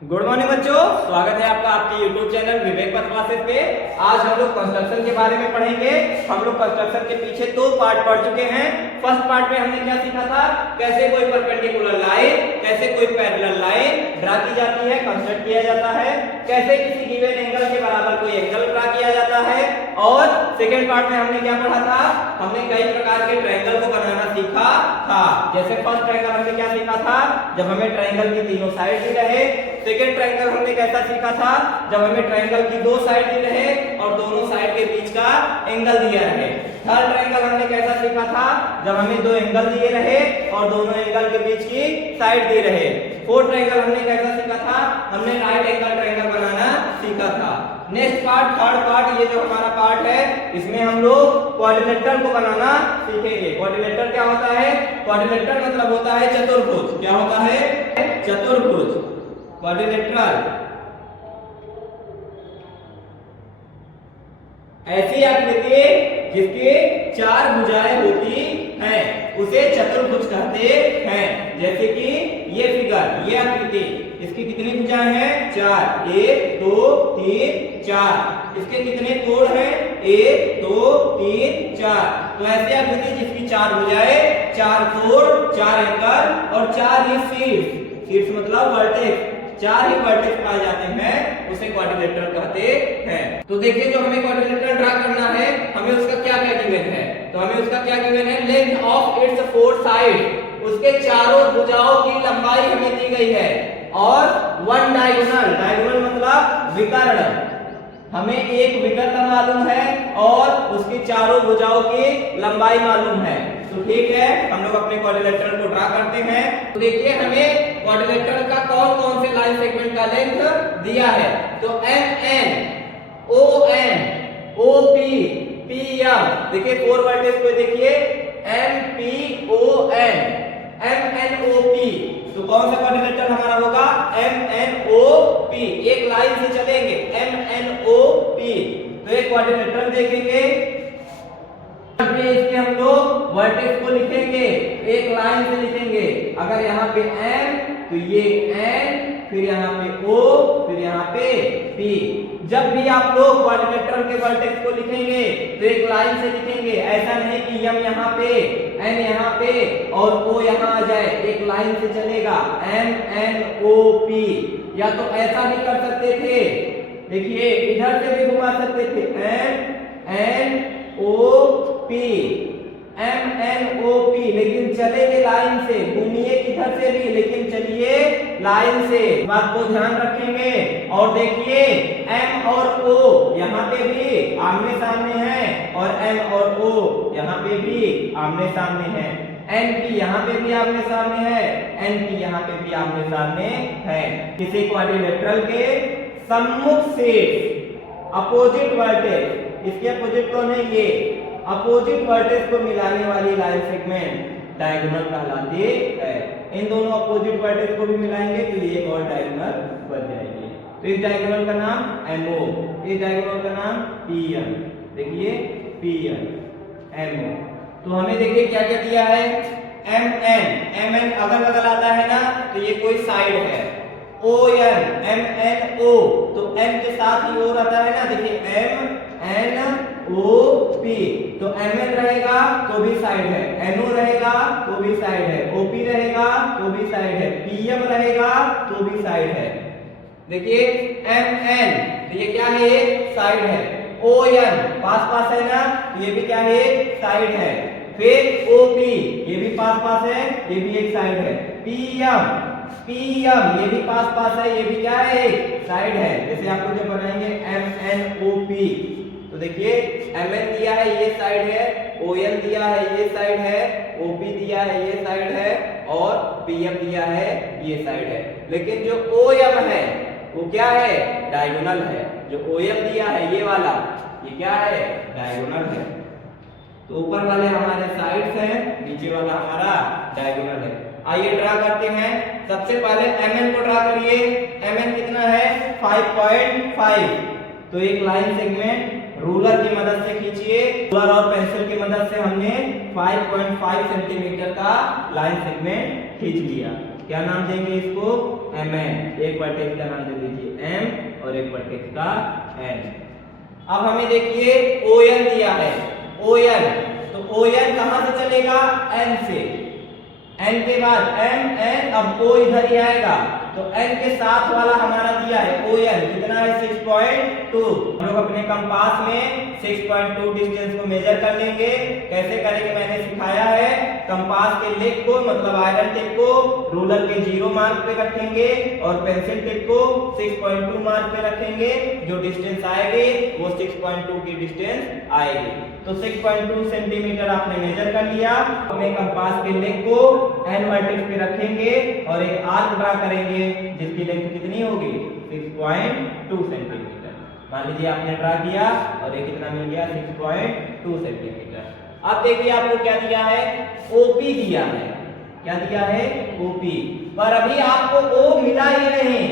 Good morning बच्चों, स्वागत है आपका आपके YouTube चैनल विवेक पथ क्लासेस पे। आज हम लोग कंस्ट्रक्शन के बारे में पढ़ेंगे। हम लोग कंस्ट्रक्शन के पीछे दो पार्ट पढ़ चुके हैं। फर्स्ट पार्ट में हमने क्या सीखा था, कैसे कोई परपेंडिकुलर लाइन, कैसे कोई पैरेलल लाइन ड्रा की जाती है, कंस्ट्रक्ट किया जाता है, कैसे किसी गिवन एंगल के बराबर कोई एंगल ड्रा किया जाता है। और सेकेंड पार्ट में हमने क्या पढ़ा था, हमने कई प्रकार के ट्रायंगल को बनाना सीखा था। जैसे फर्स्ट ट्रायंगल हमने क्या सीखा था, जब हमें ट्रायंगल की तीनों साइड दी रहे। सेकेंड ट्रायंगल हमने कैसा सीखा था, जब हमें ट्रायंगल की दो साइड दी रहे और दोनों साइड के बीच का एंगल दिया रहे। थर्ड ट्रायंगल हमने कैसा सीखा था, जब हमें दो एंगल दिए रहे और दोनों एंगल के बीच की साइड दी रहे। फोर्थ ट्रायंगल हमने कैसा सीखा था, हमने राइट एंगल ट्रायंगल बनाना सीखा था। नेक्स्ट पार्ट, थर्ड पार्ट, ये जो हमारा पार्ट है, इसमें हम लोग क्वाड्रिलेटरल को बनाना सीखेंगे। क्वाड्रिलेटरल क्या होता है, क्वाड्रिलेटरल मतलब होता है चतुर्भुज। क्या होता है, चतुर्भुज, क्वाड्रिलेटरल। ऐसी आकृति जिसके चार भुजाएं होती हैं उसे चतुर्भुज कहते हैं। जैसे कि ये फिगर, ये आकृति, इसकी कितनी भुजाएं हैं, चार, 1 2 3 4। इसके कितने कोण हैं, 1 2 3 4। तो ऐसी आकृति जिसकी चार भुजाएं, चार कोण, चार एंगल और चार ही शीर्ष, शीर्ष मतलब वर्टेक्स, चार ही वर्टेक्स पाए जाते हैं, उसे क्वाड्रिलेटरल कहते हैं। तो देखिए, जो हमें क्वाड्रिलेटरल ड्रा करना है, हमें उसका क्या क्या गिवन है, तो हमें उसका क्या गिवन है, length of its four side, उसके चारों भुजाओं की लंबाई हमें दी गई है। और वन डायगोनल, डायगोनल मतलब विकर्ण, हमें एक विकर्ण मालूम है और उसकी चारों भुजाओं की लंबाई मालूम है। तो ठीक है, हम लोग अपने क्वाड्रिलेटरल को ड्रा करते हैं। तो देखिए, हमें क्वाड्रिलेटरल का कौन कौन से लाइन सेगमेंट का लेंथ दिया है, तो MN, ON, OP, PM। देखिए फोर वर्टेक्स पे देखिए, MPON, MNOP। तो कौन सा क्वाड्रिलेटरल हमारा होगा, MNOP। एक लाइन से चलेंगे, MNOP। तो एक क्वाड्रिलेटरल देखेंगे, इसके हम लोग वर्टेक्स को लिखेंगे, एक लाइन से लिखेंगे। अगर यहाँ पे M तो ये N, फिर यहाँ पे O, फिर यहाँ पे P। जब भी आप लोग क्वाड्रिलेटरल के वर्टेक्स को लिखेंगे तो एक लाइन से लिखेंगे। ऐसा नहीं कि M यहाँ पे, N यहाँ पे और O यहाँ आ जाए, एक लाइन से चलेगा, MNOP। या तो ऐसा भी कर सकते थे, देखिए इधर से भी घुमा सकते थे, MNOP, MNOP, लेकिन चलेंगे लाइन से, घूमिए किधर से भी, लेकिन चलिए लाइन से, बात को ध्यान रखेंगे। और देखिए M और O यहाँ पे भी आमने सामने हैं और M और O यहाँ पे भी आमने सामने हैं। NP यहाँ पे भी आमने सामने है, NP यहाँ पे भी आमने सामने है। किसी क्वाड्रिलेटरल के सम्मुख से अपोजिट वर्टेक्स, इसके अपोजिट कौन है, ये अपोजिट वर्टेक्स को मिलाने वाली लाइन सेगमेंट डायगोनल कहलाती है। इन दोनों अपोजिट वर्टेक्स को भी मिलाएंगे तो ये एक और डायगोनल बन जाएगी। तो इस डायगोनल का नाम MO, इस डायगोनल का नाम PN। देखिए PN, MO। तो हमें देखिए क्या क्या दिया है, MN अगल बगल आता है ना, तो ये कोई साइड है। ON, MNO, तो N के साथ ही O रहता है ना, देखिए MNOP। तो MN रहेगा तो भी साइड है, NO रहेगा तो भी साइड है, OP रहेगा तो भी साइड है, PM रहेगा तो भी साइड है। देखिए MN, तो ये क्या है, ये साइड है। ON पास पास है ना, तो ये भी क्या है, साइड है। फिर OP, ये भी पास पास है, ये भी एक साइड है। PM, ये भी पास पास है, ये भी क्या है, एक साइड है। जैसे आपको जब बनाएंगे MNOP, तो देखिए MN दिया है, ये साइड है, ON दिया है, ये साइड है, OP दिया है, ये साइड है और PM दिया है, ये साइड है। लेकिन जो OM है वो क्या है, डायगोनल है। जो OM दिया है ये वाला, ये क्या है, डायगोनल है। तो ऊपर वाले हमारे साइड्स हैं, नीचे वाला हमारा डायगोनल है। आइए ड्रा करते हैं। सबसे पहले MN को ड्रा करिए। MN कितना है, 5.5। तो एक लाइन सेगमेंट रूलर की मदद से खींचिए। रूलर और पेंसिल की मदद से हमने 5.5 सेंटीमीटर का लाइन सेगमेंट खींच लिया। क्या नाम देंगे इसको, mn, एक वर्टेक्स का नाम दे दीजिए m और एक वर्टेक्स का n। अब हमें देखिए ON दिया है, ON, तो ON कहां से चलेगा? n से, n के बाद m n, अब O इधर ही आएगा, तो n के साथ वाला हमारा दिया है ON, कितना है? 6.2। हम लोग अपने कंपास में 6.2 डिस्टेंस को मेजर कर लेंगे। कैसे करेंगे मैंने सिखाया है। कंपास के लेग को मतलब आयरन टिप को रूलर के 0 मार्क पे रखेंगे और पेंसिल टिप को 6.2 मार्क पे रखेंगे। जो डिस्टेंस आएगी वो 6.2 की डिस्टेंस आएगी। तो 6.2 सेंटीमीटर आपने मेजर कर लिया। अपने कंपास के लेग को n वर्टेक्स पे रखेंगे और एक आर्क ड्रा करेंगे जिसकी लेंथ कितनी होगी? 6.2 सेंटीमीटर। मान लीजिए आपने ड्रा किया और ये कितना मिल गया? 6.2 सेंटीमीटर। अब देखिए आपको क्या दिया है? OP दिया है। क्या दिया है? OP। पर अभी आपको O मिला ही नहीं,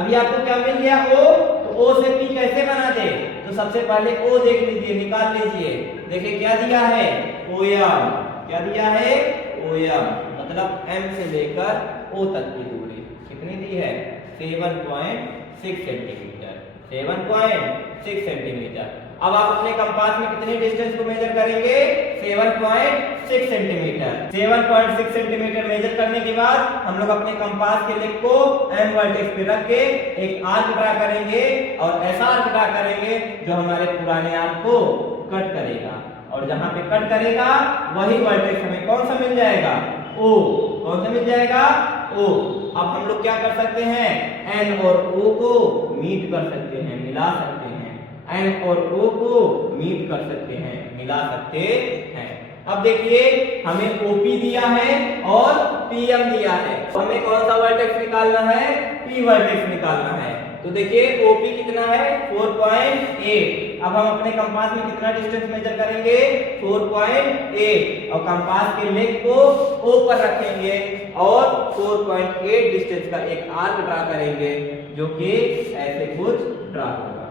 अभी आपको क्या मिल गया? O। तो O से P कैसे बना दे? तो सबसे पहले O देख लीजिए, निकाल लीजिए। देखिए क्या दिया है? OM। क्या दिया है? OM, मतलब M से लेकर O तक की दूरी कितनी दी है? 7.6 सेंटीमीटर। 7.6 सेंटीमीटर। अब आप अपने कंपास में कितने डिस्टेंस को मेजर करेंगे? 7.6 सेंटीमीटर। 7.6 सेंटीमीटर मेजर करने के बाद हम लोग अपने कंपास के लेग को m वर्टेक्स पे रख के एक आर्क ड्रा करेंगे और ऐसा आर्क ड्रा करेंगे जो हमारे पुराने आर्क को कट करेगा, और जहां पे कट करेगा वही वर्टेक्स हमें कौन सा मिल जाएगा? O। कौन सा मिल जाएगा? O। अब हम लोग क्या कर सकते हैं? N और O को मीट कर सकते हैं, मिला सकते हैं। N और O को मीट कर सकते हैं, मिला सकते हैं। अब देखिए हमें OP दिया है और PM दिया है, हमें कौन सा वर्टेक्स निकालना है? P वर्टेक्स निकालना है। तो देखिए OP कितना है? 4.8। अब हम अपने कंपास में कितना डिस्टेंस मेजर करेंगे? 4.8, और कंपास के लेग को O पर रखेंगे और 4.8 डिस्टेंस का एक आर्क ड्रा करेंगे जो कि ऐसे कुछ ड्रा होगा।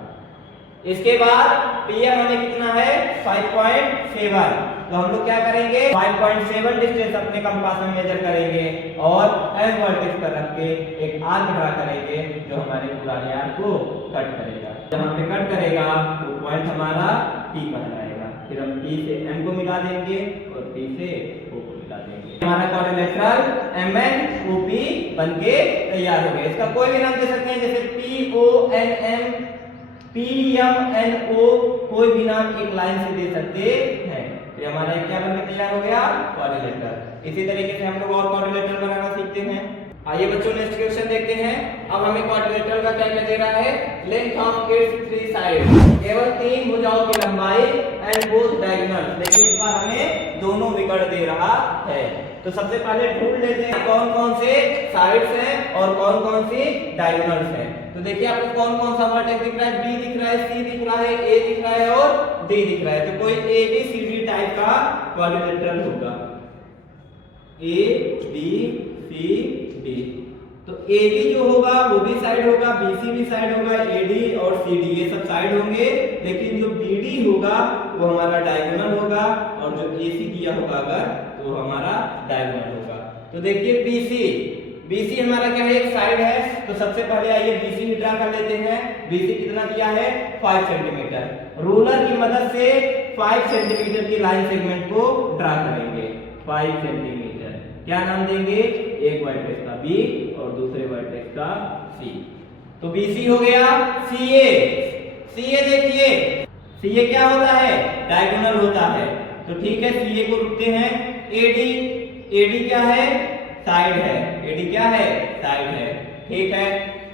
इसके बाद PM हमें कितना है? 5.7। तो हम लोग क्या करेंगे? 5.7 डिस्टेंस अपने कंपास में मेजर करेंगे और M वर्टेक्स पर रख के एक आर्क ड्रा करेंगे जो हमारे पुराने आर्क को कट करेगा। जहां पे कट करेगा वो पॉइंट हमारा P कहलाएगा। फिर हम P से M को मिला देंगे और P से O को मिला देंगे। हमारा क्वाड्रिलेटरल MNOP बनके तैयार हो गया। इसका कोई भी नाम दे सकते हैं, जैसे PONM, PMNO, कोई भी नाम एक लाइन से दे सकते हैं। तो हमारा क्या बनकर तैयार हो गया? क्वाड्रिलेटर। इसी तरीके से हम लोग और क्वाड्रिलेटर बनाना सीखते हैं। आइए बच्चों नेक्स्ट क्वेश्चन देखते हैं। अब हमें क्वाड्रिलेटर का क्या क्या दे रहा है? लेंथ ऑफ इट्स 3 साइड, केवल 3 भुजाओं की लंबाई एंड बोथ डायगोनल। लेकिन इस बार हमें दोनों विकर्ण दे रहा है। तो सबसे पहले ढूंढ लेते हैं कौन कौन से साइड्स हैं और कौन कौन सी डायगोनल्स हैं। तो देखिए आपको कौन कौन सा वर्टेक्स दिख रहा है? B दिख रहा है, C दिख रहा है, A दिख रहा है और D दिख रहा है। तो कोई ABCD टाइप का क्वाड्रिलेटरल होगा। ABCD। तो AB जो होगा वो भी साइड होगा, BC भी साइड होगा, AD और CD ये सब साइड होंगे। लेकिन जो BD होगा वो हमारा डायगोनल होगा और जो AC दिया होगा अगर तो हमारा डायगोनल होगा। तो देखिए BC हमारा क्या है? एक साइड है। तो सबसे पहले आइए BC ड्रा कर लेते हैं। BC कितना दिया है? 5 सेंटीमीटर। रूलर की मदद से 5 सेंटीमीटर की लाइन सेगमेंट को ड्रा करेंगे। 5 सेंटीमीटर। क्या नाम देंगे? एक वर्टेक्स का B और दूसरे वर्टेक्स का C। तो BC हो गया। CA देखिए, CA क्या होता है? डायगोनल होता है। तो ठीक है, CA को रुकते हैं। AD क्या है? साइड है। AD क्या है? साइड है। ठीक है।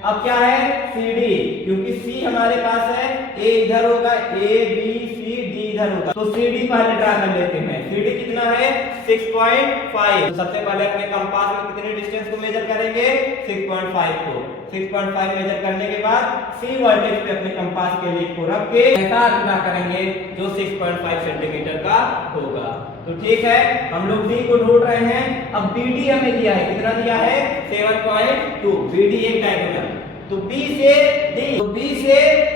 अब क्या है? CD, क्योंकि C हमारे पास है, A इधर होगा, ABCD इधर होगा। तो CD पहले ड्रा कर लेते हैं। CD कितना है? 6.5। तो सबसे पहले अपने कंपास में कितने डिस्टेंस को मेजर करेंगे? 6.5 को। 6.5 मेजर करने के बाद C वर्टेक्स पे अपने कंपास के लेग को रख के ऐसा आर्क ड्रा करेंगे जो 6.5 सेंटीमीटर का होगा। तो ठीक है, हम लोग D को ढूंढ रहे हैं। अब BD हमें दिया है, कितना दिया है? 7.2। BD एक डायगोनल। तो B से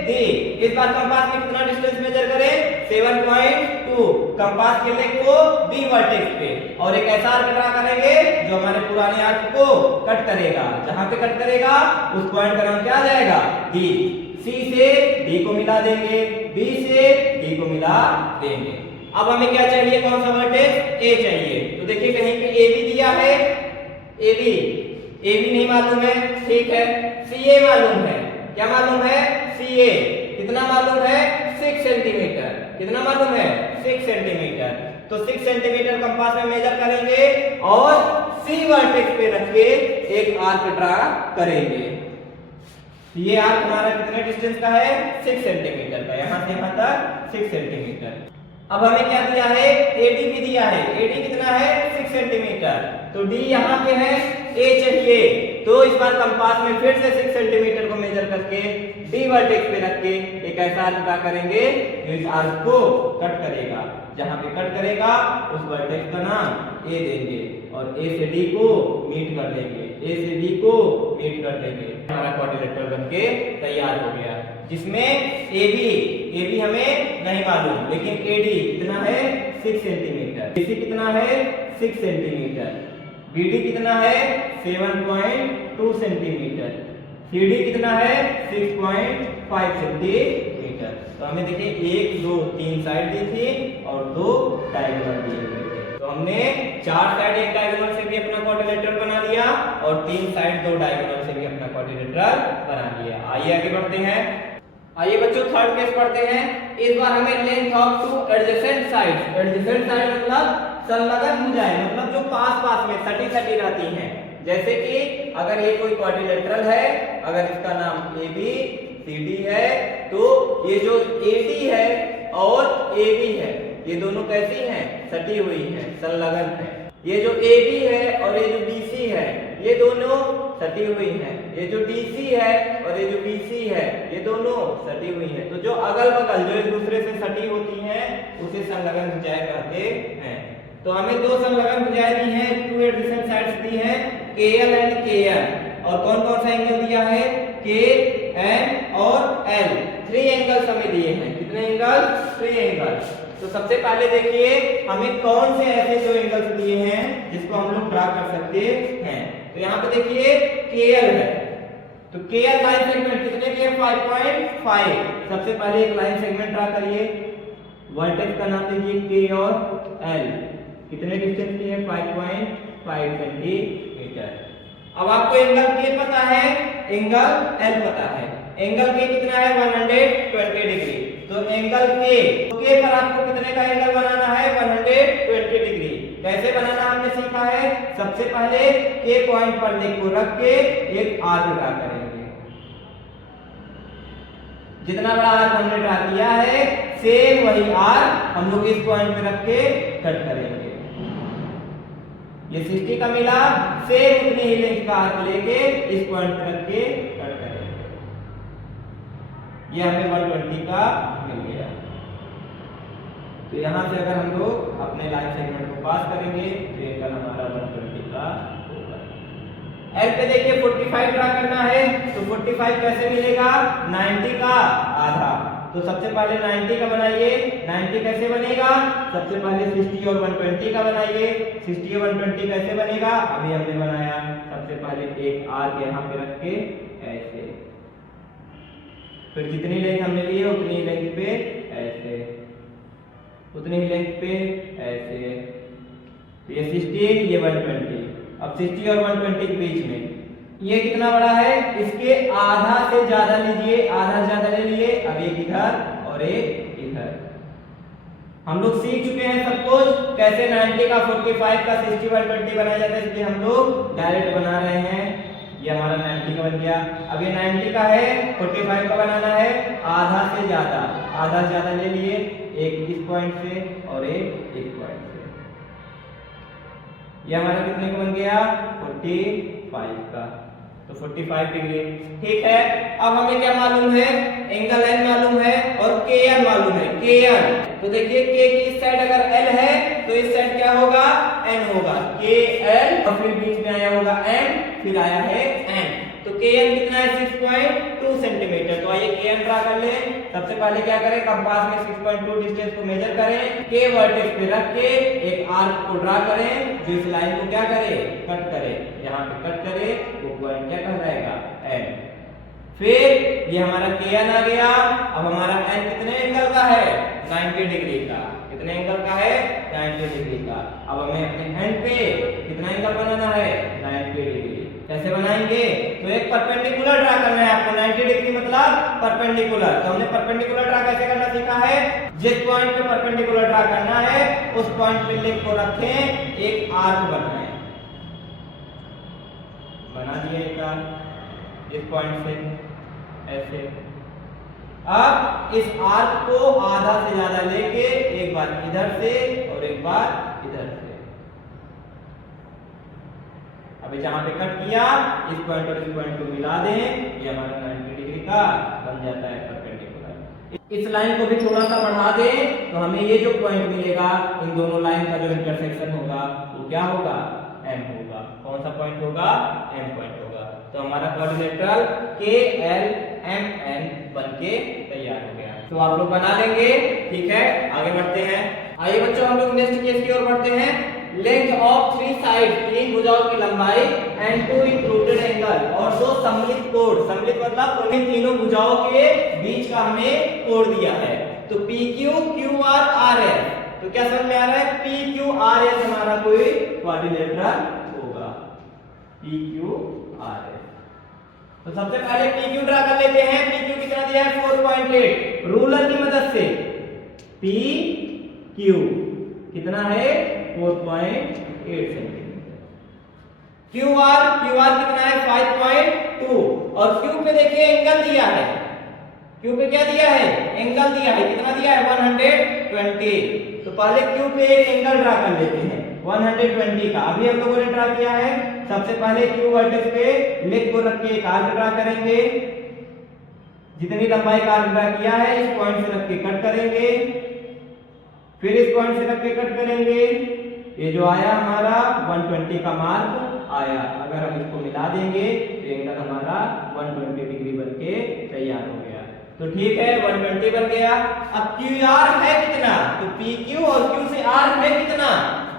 D, इस बार कंपास में कितना डिस्टेंस मेजर करें? 7.2। कंपास के लेग को बी वर्टेक्स पे और एक ऐसा आर्क ड्रा करेंगे जो हमारे पुराने आर्क को कट करेगा। जहां पे कट करेगा उस पॉइंट का नाम क्या आ जाएगा? डी। सी से डी को मिला देंगे, बी से डी को मिला देंगे। अब हमें क्या चाहिए? कौन सा वर्टेक्स? ए चाहिए। तो देखिए कहीं पे ए भी दिया है, ए भी नहीं मालूम है, ठीक है। सी ए मालूम है, क्या मालूम है? सी ए कितना मालूम है? 6 सेंटीमीटर। कितना मालूम है? 6 सेंटीमीटर। तो 6 सेंटीमीटर कंपास में मेजर करेंगे और सी वर्टेक्स पे रख के एक आर्क ड्रा करेंगे। ये आर्क हमारा कितने डिस्टेंस का है? 6 सेंटीमीटर का, यहां से यहां तक 6 सेंटीमीटर। अब हमें क्या दिया है? एडी भी दिया है। एडी कितना है? 6 सेंटीमीटर। तो डी यहाँ पे है, ए चाहिए। तो इस बार कंपास में फिर से 6 सेंटीमीटर को मेजर करके डी वर्टेक्स पे रख के एक ऐसा आर्क ड्रा करेंगे जो इस आर्क को कट करेगा। जहां पे कट करेगा उस वर्टेक्स का नाम ए देंगे और ए से डी को मीट कर देंगे, ए से बी को मीट कर देंगे। हमारा क्वाड्रिलेटरल बनके तैयार हो गया, जिसमें ए बी हमें नहीं मालूम, लेकिन एडी कितना है? 6 सेंटीमीटर। बीसी कितना है? 6 सेंटीमीटर। बीडी कितना है? 7.2 सेंटीमीटर। सीडी कितना है? 6.5 सेंटीमीटर। तो हमें देखिए 1 2 3 साइड दी थी और 2 डायगोनल दिए हुए थे। तो हमने 4 साइड एक डायगोनल से भी अपना क्वाड्रिलेटरल बना लिया और 3 साइड 2 डायगोनल से भी अपना क्वाड्रिलेटरल बना लिया। आइए आगे बढ़ते हैं। आइए बच्चों थर्ड केस पढ़ते हैं। इस बार हमें length of 2 adjacent sides. Adjacent side मतलब संलग्न भुजाएं, मतलब जो पास में सटी रहती हैं। जैसे कि अगर ये कोई क्वाड्रिलेटरल है, अगर इसका नाम ए बी सी डी है, तो ये जो ए डी है और ए बी है ये दोनों कैसी हैं? सटी हुई हैं, संलग्न हैं। ये जो ए बी है और ये जो बी सी है ये दोनों सटी हुई हैं। ये जो डीसी है और ये जो बीसी है ये दोनों सटी हुई हैं। तो जो अगल बगल जो एक दूसरे से सटी होती हैं उसे संलग्न भुजाएं कहते हैं। तो हमें 2 संलग्न भुजाएं दी हैं, 2 एडजेसेंट साइड्स दी हैं, KL एंड KN। और कौन कौन सा एंगल दिया है? KN और L। 3 एंगल्स हमें दिए हैं। कितने एंगल? 3 एंगल्स। तो सबसे पहले देखिए हमें कौन से ऐसे जो एंगल्स दिए हैं जिसको हम लोग ड्रा कर सकते हैं। तो यहाँ पे देखिए KL है, तो KL लाइन सेगमेंट कितने के? 5.5। सबसे पहले एक लाइन सेगमेंट ड्रा करिए, वर्टेक्स का नाम दीजिए K और L। कितने डिस्टेंस की है? 5.5 सेंटीमीटर। अब आपको एंगल K पता है, एंगल L पता है। एंगल K कितना है? 120 डिग्री। तो एंगल K पर आपको कितने का एंगल बनाना है? 120 डिग्री। कैसे बनाना हमने सीखा है? सबसे पहले K पॉइंट पर लेग को रख के एक आर्क ड्रा करेंगे। जितना बड़ा आर्क हमने ड्रा किया है सेम वही आर्क हम लोग इस पॉइंट पे रख के कट करेंगे। ये 60 का मिला, सेम उतनी ही लेंथ का आर्क लेके इस पॉइंट पे रख के कट करेंगे। ये हमें 120 का मिल गया। तो यहाँ से अगर हम लोग अपने लाइन सेगमेंट को पास करेंगे तो एंगल हमारा 120 का होगा। एल पे देखिए 45 ड्रा करना है, तो 45 कैसे मिलेगा? 90 का आधा। तो सबसे पहले 90 का बनाइए। 90 कैसे बनेगा? सबसे पहले 60 और 120 का बनाइए। 60 और 120 कैसे बनेगा? अभी हमने बनाया। सबसे पहले एक आर्क यहाँ पे रख के ऐसे, फिर जितनी लेंथ हमने ली है उतनी ही लेंथ पे ऐसे, उतनी ही लेंथ पे ऐसे। तो ये 60 ये 120। अब 60 और 120 के बीच में ये कितना बड़ा है? इसके आधा से ज्यादा लीजिए, आधा ज्यादा ले लिए। अब एक इधर और एक इधर। हम लोग सीख चुके हैं सब कुछ, कैसे 90 का 45 का 60 120 बनाया जाता है, इसलिए हम लोग डायरेक्ट बना रहे हैं। ये हमारा 90 का बन गया। अब ये 90 का है, 45 का बनाना है, आधा से ज्यादा ले लिए, एक इस पॉइंट से और एक इस पॉइंट से। ये हमारा कितने का बन गया? 45 का। तो 45 डिग्री, ठीक है। अब हमें क्या मालूम है? एंगल N मालूम है और KN मालूम है। KN तो देखिए K की इस साइड अगर L है तो इस साइड क्या होगा? N होगा। KL और फिर बीच में आया होगा M, फिर आया है N। तो KN कितना है? 6.2 6.2 सेंटीमीटर। तो आइए के एम ड्रा कर लें। सबसे पहले क्या करें, कंपास में 6.2 डिस्टेंस को मेजर करें, के वर्टेक्स पे रख के एक आर्क को ड्रा करें जो इस लाइन को क्या करे, कट करे। यहाँ पे कट करे वो पॉइंट क्या कहलाएगा, एन। फिर ये हमारा के एन आ गया। अब हमारा एन कितने एंगल का है, 90 डिग्री का। कितने एंगल का है, 90 डिग्री का। अब हमें अपने एन पे कितना एंगल बनाना है, 90 डिग्री। कैसे बनाएंगे, तो एक परपेंडिकुलर ड्रा करना है आपको। 90 डिग्री मतलब परपेंडिकुलर। तो हमने परपेंडिकुलर ड्रा कैसे करना सीखा है, जिस पॉइंट पे परपेंडिकुलर ड्रा करना है उस पॉइंट पे लिंक को रखें, एक आर्क बनाएं। बना दिया एक आर्क इस पॉइंट से ऐसे। अब इस आर्क को आधा से ज्यादा लेके एक बार इधर से और एक बार इधर से, अभी जहां पे कट किया इस पॉइंट और इस पॉइंट को मिला दें, ये हमारा 90 डिग्री का बन जाता है परपेंडिकुलर। इस लाइन को भी थोड़ा सा बढ़ा दें तो हमें ये जो पॉइंट मिलेगा, इन दोनों लाइन का जो इंटरसेक्शन होगा वो क्या होगा, एम होगा। कौन सा पॉइंट होगा, एम पॉइंट होगा। तो हमारा क्वाड्रिलेटरल के एल एम एन बनके तैयार हो गया। तो आप लोग बना लेंगे, ठीक है। आगे बढ़ते हैं। आइए बच्चों हम लोग नेक्स्ट केस की ओर बढ़ते हैं। लेंथ ऑफ 3 साइड, 3 भुजाओं की लंबाई एंड 2 इंक्लूडेड एंगल, और 2 सम्मिलित कोण। सम्मिलित मतलब उन्हीं तीनों भुजाओं के बीच का हमें कोण दिया है। तो P Q Q R R S. तो क्या समझ में आ रहा है, पी क्यू आर एस हमारा कोई क्वाड्रिलेटरल होगा, पी क्यू आर एस। तो सबसे पहले पी क्यू ड्रा कर लेते हैं। पी क्यू कितना दिया है, 4.8। रूलर की मदद से पी क्यू कितना है, 4.8 सेंटीमीटर। क्यू आर कितना है, 5.2। और क्यू पे देखिए एंगल दिया है, क्यू पे क्या दिया है, एंगल दिया है। कितना दिया है, 120। तो पहले क्यू पे एक एंगल ड्रा कर लेते हैं 120 का। अभी हम लोगों ने ड्रा किया है। सबसे पहले क्यू वर्टेक्स पे लेग को रख के एक आर्क ड्रा करेंगे। जितनी लंबाई का आर्क ड्रा किया है इस पॉइंट से रख के कट करेंगे, फिर इस पॉइंट से रख के कट करेंगे। ये जो आया हमारा 120 का मार्क आया। अगर हम इसको मिला देंगे तो एंगल हमारा 120 डिग्री बनके तैयार हो गया। तो ठीक है, 120 बन गया। अब क्यू आर है कितना, तो पी क्यू और क्यू से आर है कितना,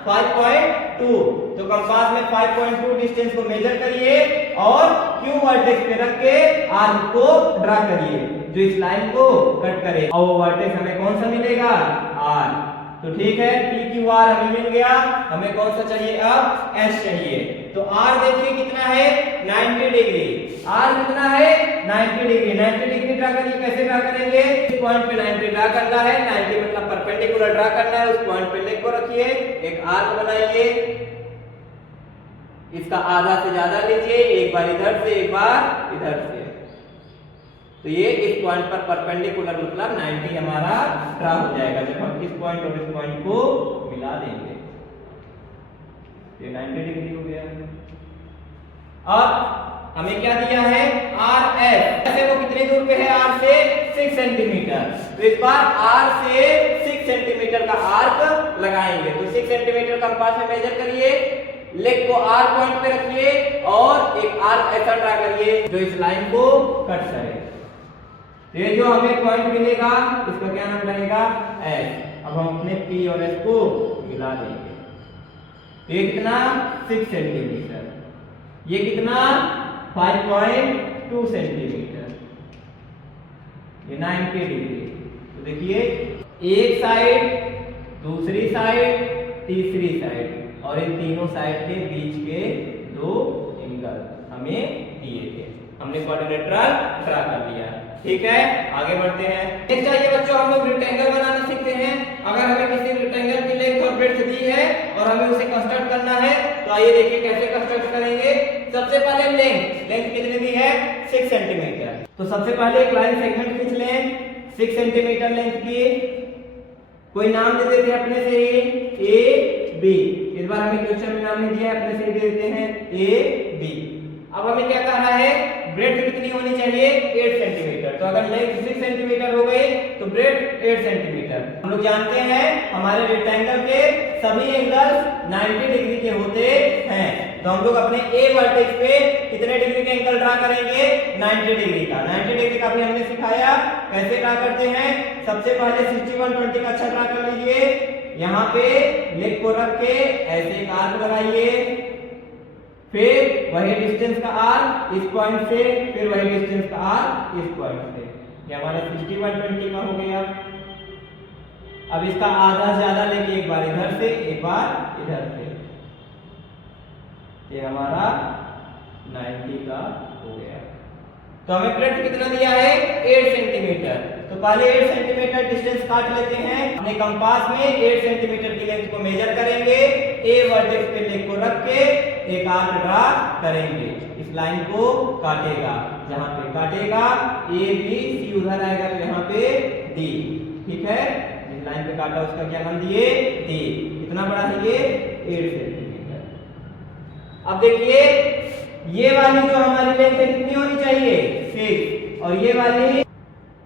5.2। तो कंपास में 5.2 डिस्टेंस को मेजर करिए और क्यू वर्टेक्स पे रख के आर्क को ड्रा करिए जो इस लाइन को कट करे। और वो वर्टेक्स हमें कौन सा मिलेगा, आर। तो ठीक है, पी क्यू आर हमें मिल गया। हमें कौन सा चाहिए, अब एस चाहिए। तो आर देखिए कितना है, 90 डिग्री। आर कितना है, 90 डिग्री। 90 डिग्री ड्रा करिए। कैसे ड्रा करेंगे, इस पॉइंट पे 90 ड्रा करना है। 90 मतलब परपेंडिकुलर ड्रा करना है। उस पॉइंट पे लेग को रखिए, एक आर्क बनाइए। इसका आधा से ज्यादा लीजिए, एक बार इधर से एक बार इधर से। तो ये इस पॉइंट पर परपेंडिकुलर मतलब 90 हमारा ड्रा हो जाएगा जब हम इस पॉइंट और इस पॉइंट को मिला देंगे। ये 90 डिग्री हो गया। अब हमें क्या दिया है, आर एस। ऐसे वो कितनी दूर पे है, आर से 6 सेंटीमीटर। तो इस बार आर से 6 सेंटीमीटर का आर्क लगाएंगे। तो 6 सेंटीमीटर कंपास में मेजर करिए, लेग को आर पॉइंट पे रखिए और एक आर्क ऐसा ड्रा करिए जो इस लाइन को कट करे। ये जो हमें पॉइंट मिलेगा इसका क्या नाम रहेगा, एस। अब हम अपने पी और एस को मिला देंगे। ये कितना, 6 सेंटीमीटर। ये कितना, 5.2 सेंटीमीटर। ये 90 डिग्री। तो देखिए एक साइड, दूसरी साइड, तीसरी साइड और इन तीनों साइड के बीच के 2 एंगल हमें दिए थे। हमने क्वाड्रिलेटरल ड्रा कर लिया। ठीक है, आगे बढ़ते हैं। नेक्स्ट आइए बच्चों, हम लोग रेक्टेंगल बनाना सीखते हैं। अगर हमें किसी रेक्टेंगल की लेंथ और ब्रेड्थ दी है और हमें उसे कंस्ट्रक्ट करना है तो आइए देखिए कैसे कंस्ट्रक्ट करेंगे। सबसे पहले लेंथ कितनी दी है, 6 सेंटीमीटर। तो सबसे पहले एक लाइन सेगमेंट खींच लें 6 सेंटीमीटर लेंथ की। कोई नाम दे देते हैं अपने से ही, ए बी। इस बार हमें क्वेश्चन में नाम नहीं दिया है, अपने से दे देते हैं ए बी। अब हमें क्या कह रहा है, ब्रेड्थ कितनी होनी चाहिए, 8 सेंटीमीटर। तो अगर लेंथ 6 सेंटीमीटर हो गई तो ब्रेड्थ 8 सेंटीमीटर। हम लोग जानते हैं हमारे रेक्टेंगल के सभी एंगल्स 90 डिग्री के होते हैं। तो हम लोग अपने ए वर्टेक्स पे कितने डिग्री का एंगल ड्रा करेंगे, 90 डिग्री का। 90 डिग्री का भी हमने सिखाया कैसे ड्रा करते हैं। सबसे पहले 6120 का अच्छा ड्रा कर लीजिए। यहाँ पे लेग को रख के ऐसे एक आर्क लगाइए, फिर वही डिस्टेंस का आर्क इस पॉइंट से, फिर वही डिस्टेंस का आर्क इस पॉइंट से। ये हमारा 6120 का हो गया। अब इसका आधा ज्यादा लेके एक बार इधर से एक बार इधर से, ये हमारा 90 का हो गया। तो हमें ब्रेड्थ कितना दिया है, 8 सेंटीमीटर। तो पहले 8 सेंटीमीटर डिस्टेंस काट लेते हैं। अपने कंपास में 8 सेंटीमीटर की लेंथ को मेजर करेंगे। ए वर्टेक्स पे लेग को रख के एक आर्क ड्रा करेंगे। इस लाइन को काटेगा, जहां पे काटेगा ए बी सी उधर आएगा तो यहाँ पे डी। ठीक है, जिस लाइन पे काटा उसका क्या नाम दिए, डी। कितना बड़ा है ये, 8 सेंटीमीटर। अब देखिए ये वाली जो हमारी लेंथ है कितनी होनी चाहिए, 6, और ये वाली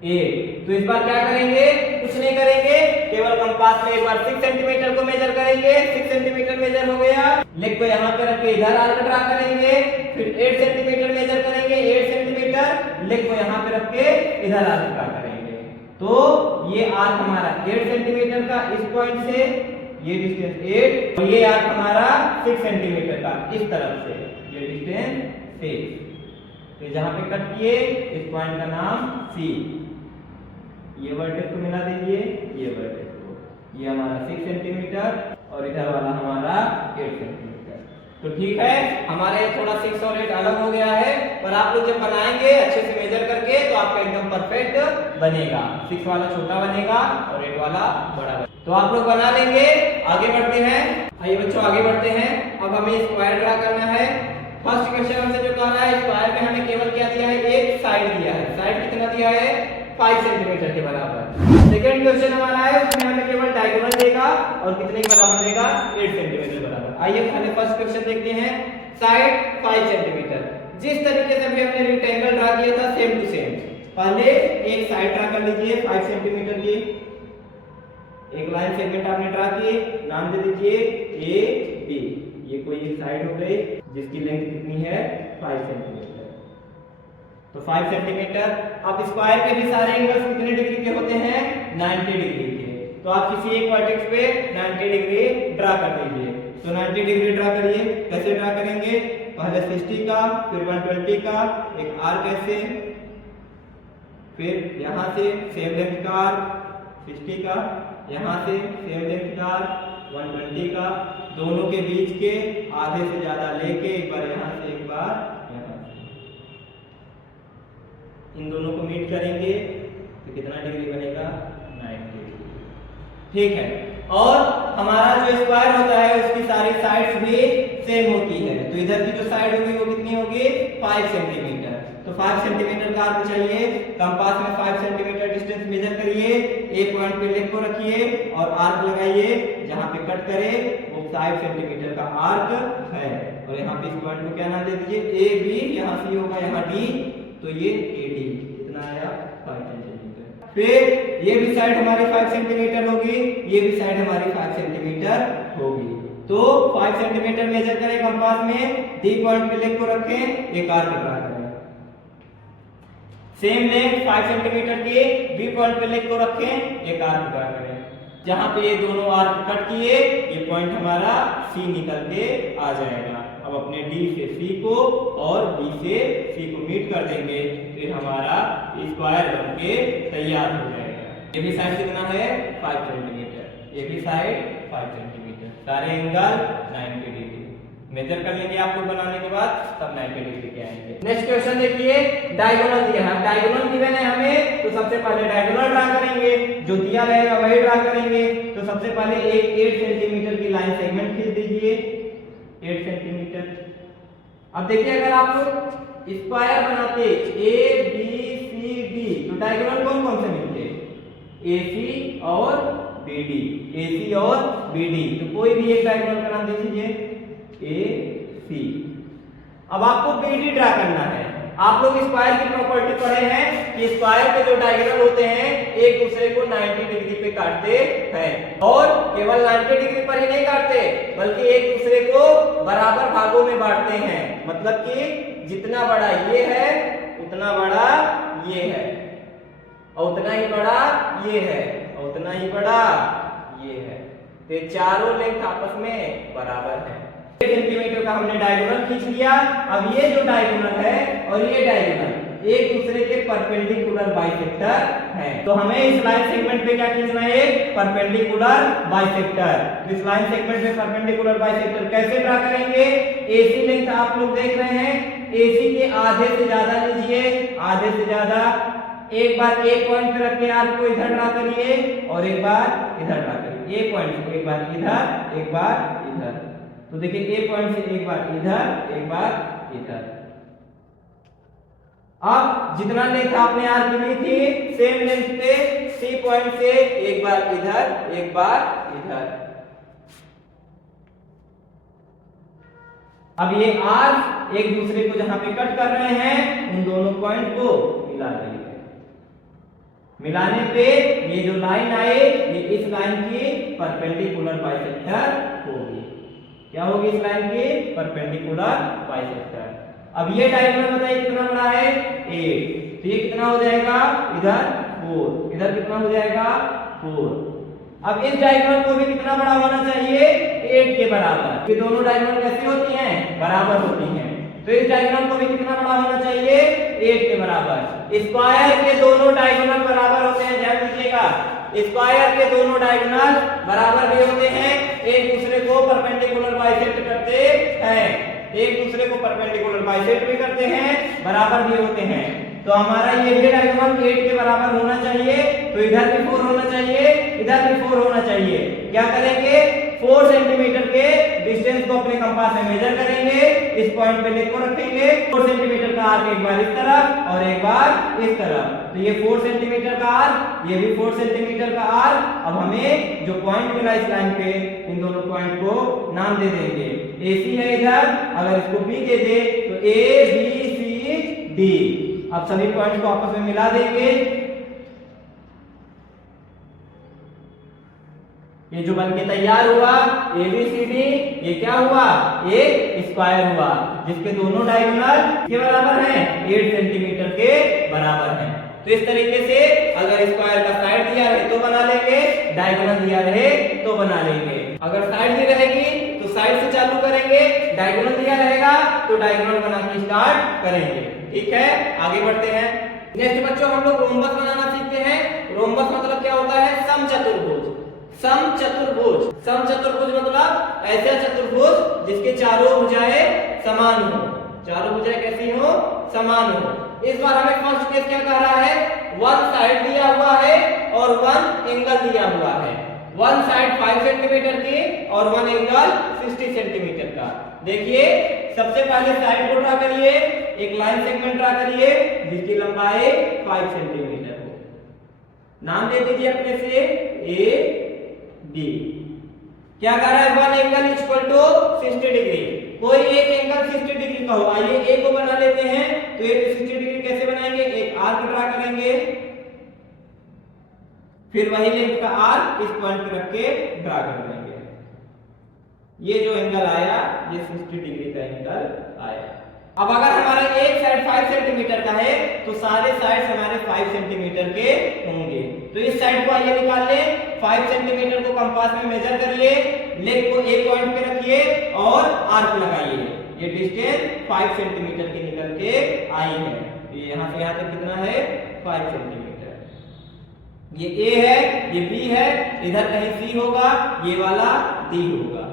8। तो इस बार क्या करेंगे, कुछ नहीं करेंगे, केवल कंपास में एक बार 6 सेंटीमीटर को मेजर करेंगे। 6 सेंटीमीटर मेजर हो गया। लेग को यहाँ पे रख के इधर आर्क ड्रा करेंगे, फिर 8 सेंटीमीटर मेजर करेंगे, 8 सेंटीमीटर। लेग को यहाँ पे रख के इधर आर्क ड्रा करेंगे। तो ये आर्क हमारा 8 सेंटीमीटर का इस पॉइंट से, ये डिस्टेंस 8, और ये आर्क हमारा 6 सेंटीमीटर का इस तरफ से, ये डिस्टेंस 6। तो जहां पे कट किए इस पॉइंट का नाम सी। ये वर्टेक्स को मिला दीजिए, ये वर्टेक्स को, ये हमारा 6 सेंटीमीटर और इधर वाला हमारा 8 सेंटीमीटर। तो ठीक है, हमारे थोड़ा 6 और 8 अलग हो गया है, पर आप लोग जब बनाएंगे अच्छे से मेजर करके तो आपका एकदम परफेक्ट बनेगा। 6 वाला छोटा बनेगा और 8 वाला बड़ा बनेगा। तो आप लोग बना लेंगे। आगे बढ़ते हैं, आइए बच्चों आगे बढ़ते हैं। अब हमें स्क्वायर ड्रा करना है। फर्स्ट क्वेश्चन हमसे जो कह रहा है, स्क्वायर में हमें केवल क्या दिया है, एक साइड दिया है। साइड कितना दिया है, 5 सेंटीमीटर के बराबर। सेकंड क्वेश्चन हमारा है, उसमें हमें केवल डायगोनल देगा और कितने के बराबर देगा, 8 सेंटीमीटर बराबर। आइए पहले फर्स्ट क्वेश्चन देखते हैं। Side 5 centimetre. जिस तरीके से अभी हमने रेक्टेंगल ड्रा किया था सेम टू सेम, पहले एक साइड ड्रा कर लीजिए 5 सेंटीमीटर की। एक लाइन सेगमेंट आपने ड्रा किए, नाम दे दीजिए ए बी। ये कोई एक साइड हो गई जिसकी लेंथ कितनी है, 5 सेंटीमीटर। तो 5 सेंटीमीटर। अब स्क्वायर के भी सारे एंगल्स कितने डिग्री के होते हैं, 90 डिग्री के। तो आप किसी एक वर्टेक्स पे 90 डिग्री ड्रा कर दीजिए। तो 90 डिग्री ड्रा करिए। कैसे ड्रा करेंगे, पहले 60 का, फिर 120 का, एक आर्क ऐसे, फिर यहाँ से सेम लेंथ का आर्क 60 का, यहाँ से सेम लेंथ का आर्क 120 का, दोनों के बीच के आधे से ज्यादा लेके एक बार यहाँ से एक बार यहाँ से, इन दोनों को मीट करेंगे तो कितना डिग्री बनेगा, 90 डिग्री। ठीक है, और हमारा जो स्क्वायर होता है उसकी सारी साइड्स भी सेम होती है। तो इधर की जो साइड होगी वो कितनी होगी, 5 सेंटीमीटर। तो 5 सेंटीमीटर का आर्क चाहिए। कंपास में 5 सेंटीमीटर डिस्टेंस मेजर करिए, एक पॉइंट पे लेग को रखिए और आर्क लगाइए। जहां पे कट करे वो 5 सेंटीमीटर का आर्क है। और यहाँ पे इस पॉइंट को क्या नाम दे दीजिए, ए बी। यहाँ सी होगा, यहाँ डी, तो ये ए डी। कितना आया, 5 सेंटीमीटर। फिर ये भी साइड हमारी 5 सेंटीमीटर होगी, ये भी साइड हमारी 5 सेंटीमीटर होगी। तो 5 सेंटीमीटर मेजर करें कंपास में, डी पॉइंट पे लेग को रखें, एक आर्क ड्रा करें। सेम लेंथ 5 सेंटीमीटर की, बी पॉइंट पे लेग को रखें, एक आर्क ड्रा करें। जहां पे ये दोनों आर्क कट किए, ये पॉइंट हमारा सी निकल के आ जाएगा। अब अपने डी से सी को और बी से सी को मीट कर देंगे, फिर हमारा स्क्वायर बन के तैयार हो जाएगा। ये भी साइड कितना है, 5 सेंटीमीटर, ये भी साइड 5 सेंटीमीटर, सारे एंगल 90 डिग्री। मेजर कर लेंगे आप लोग बनाने के बाद, तब 90 डिग्री के आएंगे। नेक्स्ट क्वेश्चन देखिए, डायगोनल दिया है। डायगोनल गिवन है हमें, तो सबसे पहले डायगोनल ड्रा करेंगे, जो दिया रहेगा वही ड्रा करेंगे। तो सबसे पहले एक 8 सेंटीमीटर की लाइन सेगमेंट खींच दीजिए, 8 सेंटीमीटर। अब देखिए, अगर आप लोग स्क्वायर बनाते ए बी सी डी, तो डायगोनल कौन कौन से मिलते, ए सी और बी डी, ए सी और बी डी। तो कोई भी एक डायगोनल का नाम दे दीजिए, ए सी। अब आपको BD ड्रा करना है। आप लोग स्क्वायर की प्रॉपर्टी पढ़े हैं कि स्क्वायर के जो डायगोनल होते हैं एक दूसरे को 90 डिग्री पे काटते हैं, और केवल 90 डिग्री पर ही नहीं काटते बल्कि एक दूसरे को बराबर भागों में बांटते हैं। मतलब कि जितना बड़ा ये है उतना बड़ा ये है, और उतना ही बड़ा ये है, और उतना ही बड़ा ये है। तो ये चारों लेंथ आपस में बराबर है। 1 सेंटीमीटर का हमने डायगोनल खींच लिया। अब ये जो डायगोनल है और ये डायगोनल एक दूसरे के परपेंडिकुलर बाइसेक्टर है। तो हमें इस लाइन सेगमेंट पे क्या खींचना है? एक परपेंडिकुलर बाइसेक्टर। तो इस लाइन सेगमेंट पे परपेंडिकुलर बाइसेक्टर कैसे ड्रा करेंगे? AC लेंथ आप लोग देख रहे हैं, AC के आधे से ज्यादा लीजिए, आधे से ज्यादा। एक बार एक पॉइंट पे रख के आर्क को इधर ड्रा करिए और एक बार इधर ड्रा करिए। एक पॉइंट से एक बार इधर, एक बार इधर। तो देखिए एक पॉइंट से एक बार इधर, एक बार इधर। अब जितना लेंथ आपने आर्क की ली थी सेम लेंथ पे C पॉइंट से एक बार इधर, एक बार इधर। अब ये आर्क एक दूसरे को जहां पे कट कर रहे हैं उन दोनों पॉइंट को मिला देंगे। मिलाने पे ये जो लाइन आए ये इस लाइन की परपेंडिकुलर बाइसेक्टर होगी। क्या होगी इस लाइन की? Perpendicular bisector. अब ये डायगोनल बताइए कितना बड़ा है? 8। तो ये कितना हो जाएगा? इधर 4, इधर कितना हो जाएगा? 4। अब इस डायगोनल को भी कितना बड़ा होना चाहिए? 8 के बराबर। ये दोनों डायगोनल कैसी होती हैं? बराबर होती हैं। तो इस डायगोनल को भी कितना बड़ा होना चाहिए? 8 के बराबर। स्क्वायर के दोनों डायगोनल बराबर होते हैं, ध्यान दीजिएगा। स्क्वायर के दोनों डायगोनल बराबर भी होते हैं, एक दूसरे को परपेंडिकुलर बाइसेक्ट करते हैं, एक दूसरे को परपेंडिकुलर बाइसेक्ट भी करते हैं, बराबर भी होते हैं। तो हमारा ये भी डायगोनल 8 के बराबर होना चाहिए, तो इधर भी 4 होना चाहिए, इधर भी 4 होना चाहिए। क्या करेंगे? 4 सेंटीमीटर के डिस्टेंस को अपने कंपास में मेजर करेंगे, इस पॉइंट पे लेग को रखेंगे। 4 सेंटीमीटर का आर्क एक बार इस तरफ और एक बार इस तरफ। तो ये 4 सेंटीमीटर का आर्क, ये भी 4 सेंटीमीटर का आर्क। अब हमें जो पॉइंट मिला इस लाइन पे, इन दोनों पॉइंट को नाम दे देंगे। AC है इधर, अगर इसको B दे दे तो A B C D। अब सभी पॉइंट को आपस में मिला देंगे। ये जो बनके तैयार हुआ ABCD, ये क्या हुआ? एक स्क्वायर हुआ जिसके दोनों डायगोनल के बराबर हैं, 8 सेंटीमीटर के बराबर हैं। तो इस तरीके से अगर स्क्वायर का साइड दिया रहे तो बना लेंगे, डायगोनल दिया रहे तो बना लेंगे। अगर साइड दी रहेगी तो साइड से चालू करेंगे, डायगोनल दिया रहेगा तो डायगोनल बना के स्टार्ट करेंगे। ठीक है, आगे बढ़ते हैं। नेक्स्ट बच्चों हम लोग रोम्बस बनाना सीखते हैं। रोम्बस मतलब क्या होता है? समचतुर्भुज। समचतुर्भुज, समचतुर्भुज मतलब ऐसा चतुर्भुज जिसके चारों भुजाएं समान हो। चारों भुजाएं कैसी हो? समान हो। इस बार हमें फर्स्ट केस क्या कह रहा है? वन साइड दिया हुआ है और वन एंगल दिया हुआ है। वन साइड 5 सेंटीमीटर की और वन एंगल 60 सेंटीमीटर का। देखिए सबसे पहले साइड को ड्रा करिए, एक लाइन सेगमेंट ड्रा करिए जिसकी लंबाई 5 सेंटीमीटर हो। नाम दे दीजिए अपने से A D। क्या कह रहा है? One angle equal to 60 degree. कोई एक एंगल 60 डिग्री का हो। आइए A को बना लेते हैं। तो ये 60 डिग्री कैसे बनाएंगे? एक आर्क ड्रा करेंगे, फिर वही लेंथ का आर्क इस पॉइंट पे रख के ड्रा कर देंगे। ये जो एंगल आया ये 60 डिग्री का एंगल आया। अब अगर हमारा एक साइड 5 सेंटीमीटर का है तो सारे साइड्स हमारे 5 सेंटीमीटर के होंगे। तो इस साइड को आइए निकाल लें। 5 सेंटीमीटर को कंपास में मेजर करिए, लेग को एक पॉइंट पे रखिए और आर्क लगाइए। ये डिस्टेंस 5 सेंटीमीटर की निकल के आई है। तो यहाँ से यहाँ तक कितना है? 5 सेंटीमीटर। ये A है, ये B है, इधर कहीं C होगा, ये वाला D होगा।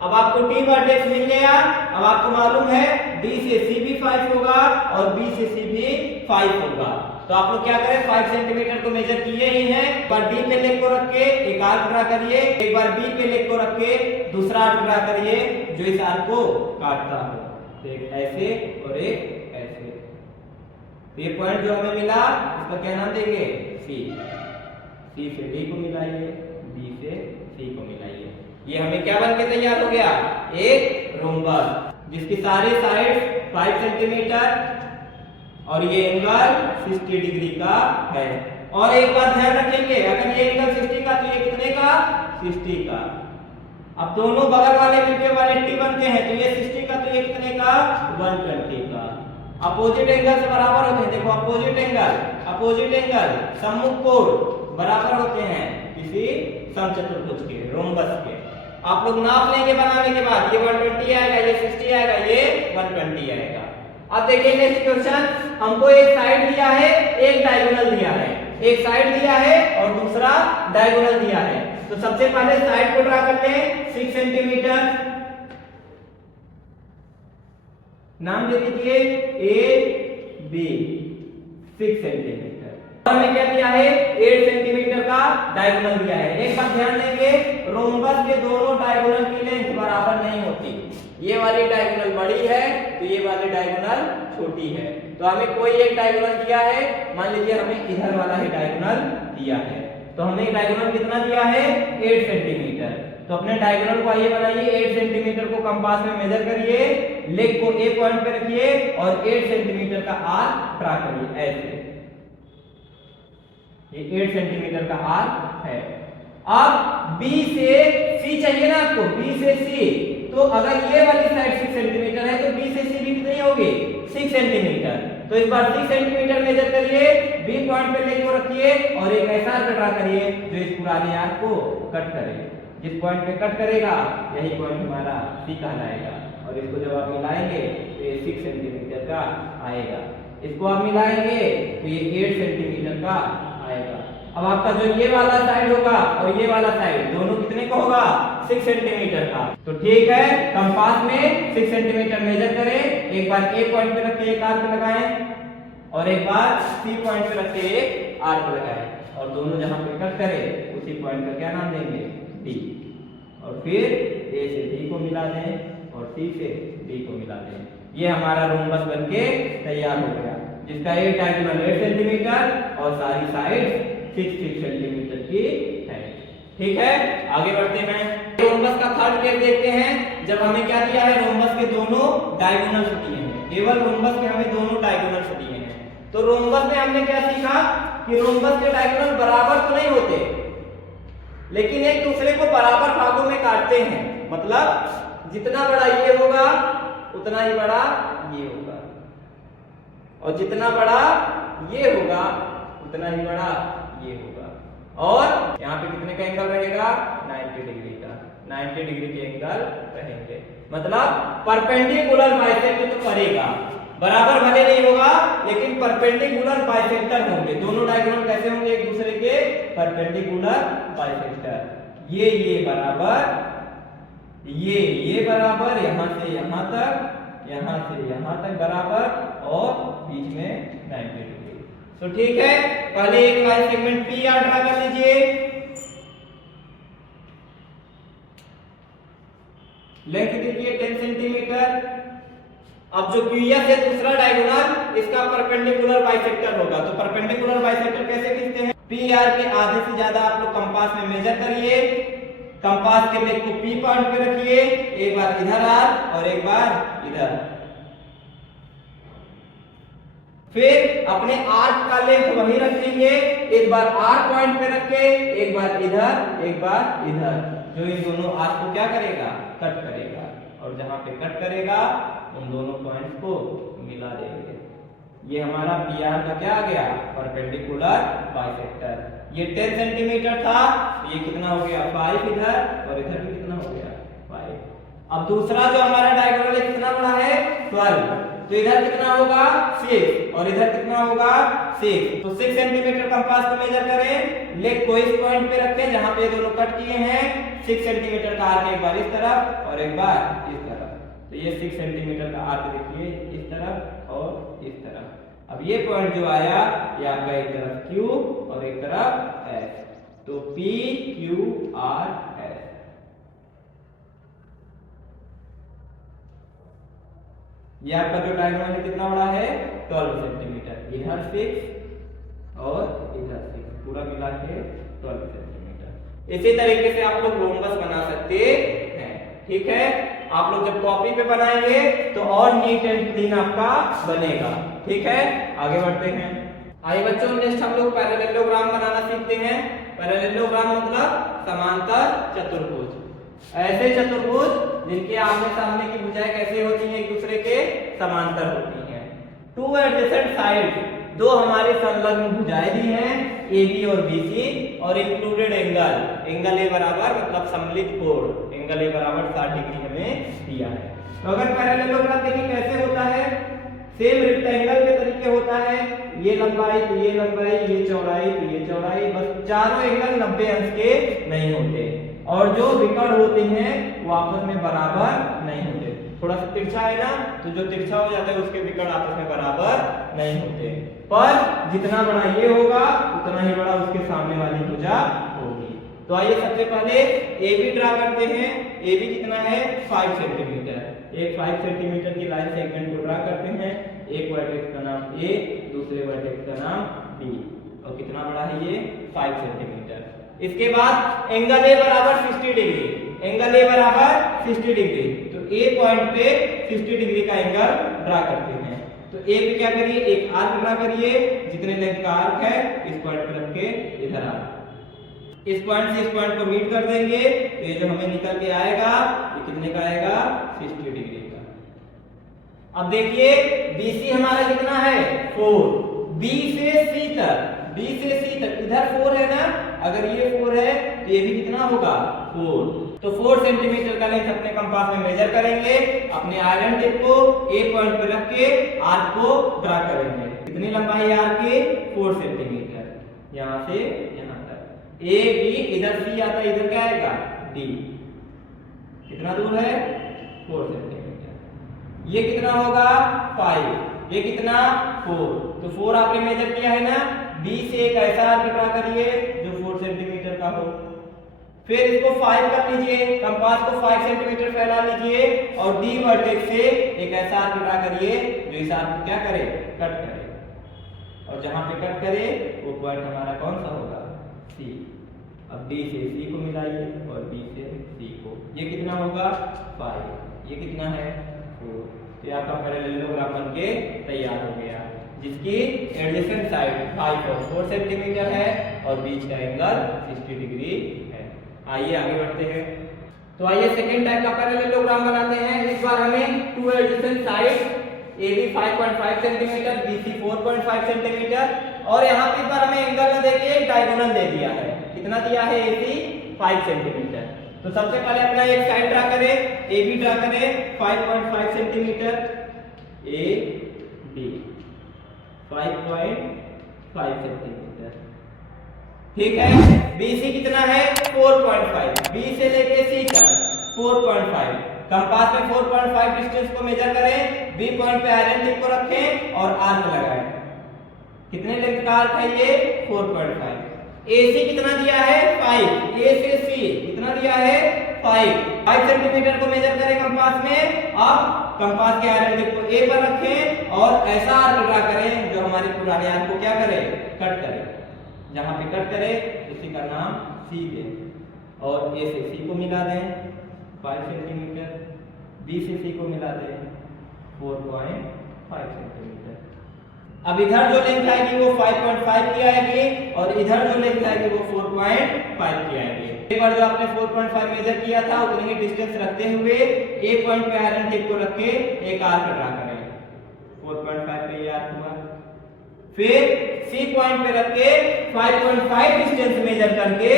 अब आपको T वर्टेक्स मिल गया। अब आपको मालूम है D से C भी 5 होगा और B से C भी 5 होगा। तो आप लोग क्या करें? 5 सेंटीमीटर को मेजर किए ही हैं। एक बार D पे लेग को रख के एक आर्क ड्रा करिए, एक बार B पे लेग को रख के दूसरा आर्क ड्रा करिए जो इस आर्क को काटता हो। एक ऐसे और एक ऐसे। ये पॉइंट जो हमें मिला इसका क्या नाम देंगे? C। C से D को मिलाइए, D से C को मिलाइए। ये हमें क्या बन के तैयार हो गया? एक रोम्बस। जिसकी सारी साइड 5 सेंटीमीटर और ये एंगल 60 डिग्री का है। और एक बात ध्यान रखेंगे, अगर ये एंगल 60 का तो ये कितने का 60 का। अब दोनों बगल वाले मिलकर 180 बनते हैं, तो ये 60 का तो ये कितने का 120 का। अपोजिट एंगल से बराबर होते हैं, देखो अपोजिट एंगल सम्मुख कोण बराबर होते हैं किसी समचतुर्भुज के, रोम्बस के। आप लोग नाप लेंगे बनाने के बाद, ये 120 आएगा, ये 60 आएगा, ये 120 आएगा। अब देखिए नेक्स्ट क्वेश्चन, हमको एक साइड दिया है, एक डायगोनल दिया है, एक साइड दिया है और दूसरा डायगोनल दिया है। तो सबसे पहले साइड को ड्रा करते हैं, 6 सेंटीमीटर, नाम दे दीजिए ए बी, 6 सेंटीमीटर। हमें क्या दिया है 8 सेंटीमीटर का डायगोनल दिया है। एक बात ध्यान देंगे, रोम्बस के दोनों डायगोनल की लेंथ बराबर नहीं होती। ये वाली डायगोनल बड़ी है तो ये वाली डायगोनल छोटी है। तो हमें कोई एक डायगोनल दिया है, मान लीजिए हमें इधर वाला ही डायगोनल दिया है, तो हमें डायगोनल कितना दिया है 8 सेंटीमीटर। तो अपने डायगोनल को आइए बनाइए, 8 सेंटीमीटर को कंपास में मेजर करिए, लेग को ए पॉइंट पे रखिए और 8 सेंटीमीटर का आर्क ड्रा करिए ऐसे। ये 8 सेंटीमीटर का आर्क है। अब B से C चाहिए ना आपको, B से C, तो अगर ये वाली साइड 6 सेंटीमीटर है तो B से C भी कितनी होगी 6 सेंटीमीटर। तो इस बार 6 सेंटीमीटर मेजर करिए, B पॉइंट पे लेके रखिए और एक ऐसा आर्क ड्रा करिए जो इस पुराने आर्क को कट करे। जिस पॉइंट पे कट करेगा यही पॉइंट हमारा C कहलाएगा। और इसको जब आप मिलाएंगे तो ये 6 सेंटीमीटर का आएगा, इसको आप मिलाएंगे तो ये 8 सेंटीमीटर का आएगा। अब आपका जो ये वाला साइड होगा और ये वाला साइड दोनों कितने का होगा 6 सेंटीमीटर का। तो ठीक है, कंपास में 6 सेंटीमीटर मेजर करें, एक बार ए पॉइंट पे रख के एक आर्क लगाएं और एक बार सी पॉइंट पे रख के एक आर्क लगाएं और दोनों जहां पे कट करें उसी पॉइंट का क्या नाम देंगे डी। और फिर ए से डी को मिला दें और सी से डी को मिला दें। ये हमारा रोम्बस बनके तैयार हो गया, जिसका एक डायगोनल 8 सेंटीमीटर और सारी साइड 6 सेंटीमीटर की है। ठीक है, आगे बढ़ते हैं। रोम्बस का थर्ड केस देखते हैं। जब हमें क्या दिया है, रोम्बस के दोनों डायगोनल्स दिए हैं, केवल रोम्बस के हमें दोनों डायगोनल्स दिए हैं। तो रोम्बस में हमने क्या सीखा कि रोम्बस के डायगोनल बराबर तो नहीं होते, लेकिन एक दूसरे को बराबर भागों में काटते हैं। मतलब जितना बड़ा ये होगा उतना ही बड़ा ये होगा, और जितना बड़ा ये होगा उतना ही बड़ा ये होगा। और यहाँ पे कितने का एंगल रहेगा 90 डिग्री का, 90 डिग्री के एंगल रहेंगे। मतलब परपेंडिकुलर बाइसेक्टर तो करेगा, बराबर भले नहीं होगा लेकिन परपेंडिकुलर बाइसेक्टर होंगे। दोनों डायगोनल कैसे होंगे एक दूसरे के परपेंडिकुलर बाइसेक्टर। ये बराबर, ये बराबर, यहां से यहां तक, यहां से यहां तक बराबर और बीच में 90 डिग्री। तो ठीक है, पहले एक line segment P R draw कर लीजिए। लेंथ दीजिए 10 सेंटीमीटर। अब जो क्यूएस है दूसरा डायगोनल, इसका परपेंडिकुलर बाइसेक्टर होगा। तो परपेंडिकुलर बाइसेक्टर कैसे खींचते हैं, पी आर के आधे से ज्यादा आप लोग कंपास में मेजर करिए, कंपास के लेग को पी पॉइंट पे रखिए, एक बार इधर आर और एक बार इधर। फिर अपने आर्क का लेंथ वही रखेंगे, एक बार आर पॉइंट पे रख के एक बार इधर एक बार इधर, जो इन दोनों आर्क को क्या करेगा कट करेगा, और जहां पे कट करेगा उन दोनों पॉइंट्स को मिला देंगे। ये हमारा पी आर का क्या आ गया परपेंडिकुलर बाइसेक्टर। ये 10 सेंटीमीटर था, ये कितना हो गया 5 इधर और इधर भी कितना हो गया 5। अब दूसरा जो हमारा डायगोनल है कितना बड़ा है 12, तो इधर कितना होगा 6 और इधर कितना होगा 6। तो 6 सेंटीमीटर कंपास को मेजर करें, लेग को इस पॉइंट पे रखें जहां पे दोनों कट किए हैं, 6 सेंटीमीटर का आर्क एक बार इस तरफ और एक बार इस तरफ। तो ये 6 सेंटीमीटर का आर्क देखिए इस तरफ और इस तरफ। अब ये पॉइंट जो आया ये आपका एक तरफ Q और एक तरफ S, तो P Q R S। ये आपका जो डायगोनल है कितना बड़ा है 12 सेंटीमीटर, इधर 6 और इधर 6, पूरा मिला के 12 सेंटीमीटर। इसी तरीके से आप लोग रोम्बस बना सकते हैं। ठीक है। आप लोग जब कॉपी पे बनाएंगे तो और नीट एंड क्लीन आपका बनेगा। ठीक है, आगे बढ़ते हैं। आइए बच्चों, नेक्स्ट हम लोग पैरेललोग्राम बनाना सीखते हैं। पैरेललोग्राम मतलब समांतर चतुर्भुज। ऐसे चतुर्भुज जिनके आमने सामने की भुजाएं कैसे होती हैं, एक दूसरे के समांतर होती हैं। टू एडजेसेंट साइड, दो हमारे संलग्न भुजाएं दी हैं AB और BC और इंक्लूडेड एंगल A बराबर मतलब सम्मिलित कोण एंगल A बराबर 60 डिग्री हमें दिया है। तो अगर पैरेललोग्राम देखिए कैसे होता है, सेम रेक्टेंगल के तरीके होता है। ये लंबाई तो ये लंबाई, ये चौड़ाई तो ये चौड़ाई, बस चारों एंगल 90 अंश के नहीं होते और जो विकर्ण होते हैं वो आपस में बराबर नहीं होते। थोड़ा सा तिरछा है ना, तो जो तिरछा हो जाता है उसके विकर्ण आपस में बराबर नहीं होते, पर जितना बड़ा ये होगा उतना ही बड़ा उसके सामने वाली भुजा होगी। तो आइए सबसे पहले AB ड्रा करते हैं। AB कितना है 5 सेंटीमीटर। एक 5 सेंटीमीटर की लाइन सेगमेंट को ड्रा करते हैं। एक वर्टेक्स का नाम A, दूसरे वर्टेक्स का नाम B और कितना बड़ा है ये 5 सेंटीमीटर। इसके बाद एंगल A बराबर 60 डिग्री, एंगल A बराबर 60 डिग्री, तो A पॉइंट पे 60 डिग्री का एंगल ड्रा करते हैं। तो A पे क्या करिए, एक आर्क ड्रा करिए, जितने लेंथ का आर्क है इस पॉइंट पे रख के इधर आ, इस पॉइंट से इस पॉइंट को मीट कर देंगे। तो ये जो हमें निकल के आएगा ये कितने का आएगा 60 डिग्री का। अब देखिए BC हमारा कितना है 4, B से C तक, B से C तक इधर 4 है ना, अगर ये 4 है तो ये भी कितना होगा 4। तो 4 सेंटीमीटर का लेंथ अपने कंपास में मेजर करेंगे। अपने आयरन टिप को A पॉइंट पे रख के आर्क को ड्रा करेंगे। कितनी लंबाई है आर्क की 4 सेंटीमीटर, यहाँ से यहाँ तक। A B इधर C आता है, इधर क्या आएगा D, कितना दूर है 4 सेंटीमीटर। ये कितना होगा 5, ये कितना 4, तो 4 आपने मेजर किया है ना। B से एक ऐसा आर्क ड्रा करिए जो 4 सेंटीमीटर का हो, फिर इसको 5 कर लीजिए, कंपास को 5 सेंटीमीटर फैला लीजिए और D वर्टेक्स से एक ऐसा आर्क ड्रा करिए जो इस आर्क को क्या करे कट करे, और जहां पे कट करे वो पॉइंट हमारा कौन सा होगा C। अब D से C को मिलाइए और B से C को, ये कितना होगा 5, ये कितना है 4। तो आपका पैरेललोग्राम बन के तैयार हो गया, जिसकी एडजेसेंट साइड 5 और 4 सेंटीमीटर है और बीच का एंगल 60 डिग्री है। आइए आगे बढ़ते हैं। तो आइए सेकंड टाइप का पैरेललोग्राम बनाते हैं। इस बार हमें two adjacent side AB 5.5 centimetre, BC 4.5 centimetre और यहाँ पे इस बार हमें एंगल न देके डायगोनल दे दिया है। कितना दिया है AC 5 सेंटीमीटर। तो सबसे पहले अपना एक साइड ड्रा करें, AB ड्रा करें 5.5 सेंटीमीटर, AB 5.5 सेंटीमीटर, ठीक है। BC कितना है 4.5, B से लेके C तक 4.5, कंपास में 4.5 डिस्टेंस को मेजर करें, B पॉइंट पे आयरन टिप को रखें और आर्क लगाएं। कितने लेंथ का आर्क है ये 4.5। AC कितना दिया है 5, A से C कितना दिया है 5 सेंटीमीटर को मेजर करें कंपास में। अब कंपास के आयरन टिप को A पर रखें और ऐसा आर्क ड्रा करें जो हमारे पुराने आर्क को क्या करे कट करे। जहां पे कट करे उसी का नाम C दें और A से C को मिला दें 5 सेंटीमीटर, B से C को मिला दें 4.5 सेंटीमीटर। अब इधर जो लेंथ आएगी वो 5.5 की आएगी और इधर जो लेंथ आएगी वो 4.5 की आएगी। एक बार जो आपने 4.5 मेजर किया था उतनी ही डिस्टेंस रखते हुए A पॉइंट पे आयरन टिप को रख के एक आर्क ड्रा करें। 4.5 पे ये आर्क हुआ, फिर C पॉइंट पे रख के 5.5 डिस्टेंस मेजर करके